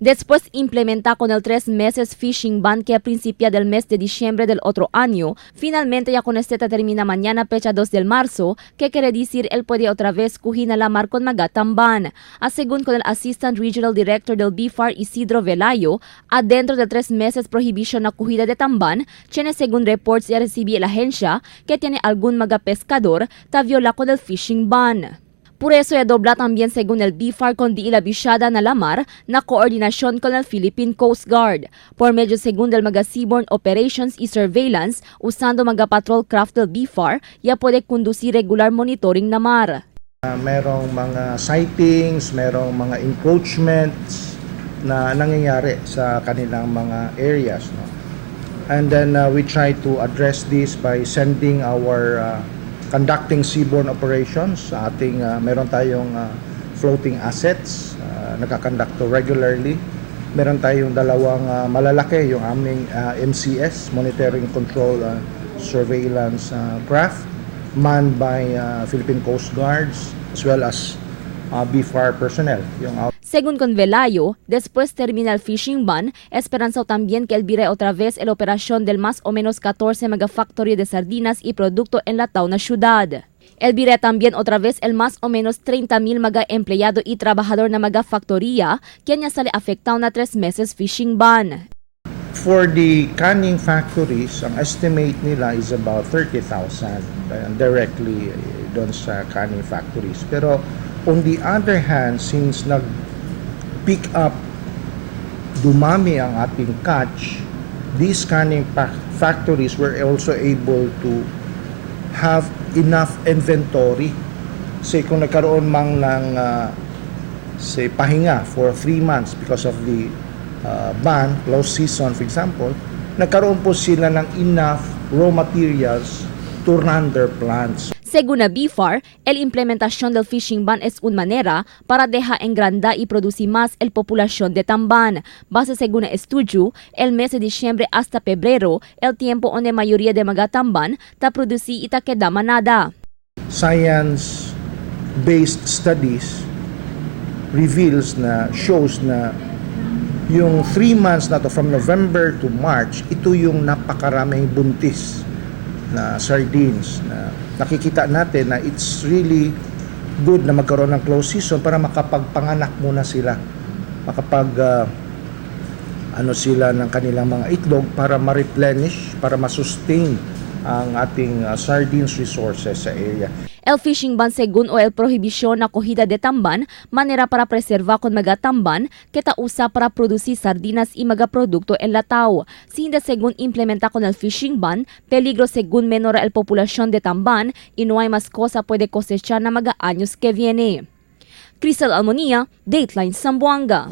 Después implementa con el 3 meses fishing ban que a principio del mes de diciembre del otro año, finalmente ya con este termina mañana fecha 2 de marzo, que quiere decir él puede otra vez kuhinalamar con magatamban. Según con el Assistant Regional Director del BIFAR Isidro Velayo, adentro de 3 meses prohibición na kuhida de tamban, tiene según reports ya recibí la agencia que tiene algún pescador ta viola con el fishing ban. Por eso ya dobla también según el BIFAR con di ilabishada na lamar na koordinasyon con el Philippine Coast Guard. Por medio según del seaborne operations y surveillance, usando patrol craft del BIFAR, ya puede conducir regular monitoring na mar. Merong mga sightings, merong mga encroachments na nangyayari sa kanilang mga areas. No? And then we try to address this by sending our conducting seaborne operations. Meron tayong floating assets, nakakonduct regularly. Meron tayong dalawang malalaki, yung aming MCS, Monitoring Control Surveillance craft, manned by Philippine Coast Guards as well as BIFAR personnel. Según con Velayo, después termina el fishing ban, esperanza también que elvire otra vez la operación del más o menos 14 megafactory de sardinas y producto en la tauna ciudad. Elvire también otra vez el más o menos 30,000 empleado y trabajador na factoría, quien ya sale afectado na 3 meses fishing ban. For the canning factories, ang estimate nila is about 30,000 directly doon sa canning factories. Pero on the other hand, since nag-pick up, dumami ang ating catch, these canning factories were also able to have enough inventory. Say kung nagkaroon mang ng pahinga for 3 months because of the ban, close season for example, nagkaroon po sila ng enough raw materials to run their plants. Según a BIFAR, el implementación del fishing ban es una manera para dejar engrandar y producir más el población de tamban. Base según el estudio, el mes de diciembre hasta febrero, el tiempo donde mayoría de tamban ta producir y ta queda manada. Science-based studies shows na yung 3 months na to from November to March, ito yung napakaraming buntis na sardines na nakikita natin na it's really good na magkaroon ng close season para makapagpanganak muna sila, sila ng kanilang mga itlog para ma-replenish, para ma-sustain ang ating sardines resources sa area. El fishing ban según o el prohibisyon na kuhida de tamban, manera para preservar con tamban que ta usa para producir sardinas y produkto enlatado. Si hindi según implementa con el fishing ban, peligro según menor el población de tamban y no hay más cosa puede cosechar na años que viene. Crisel Almonía, Dateline Zamboanga.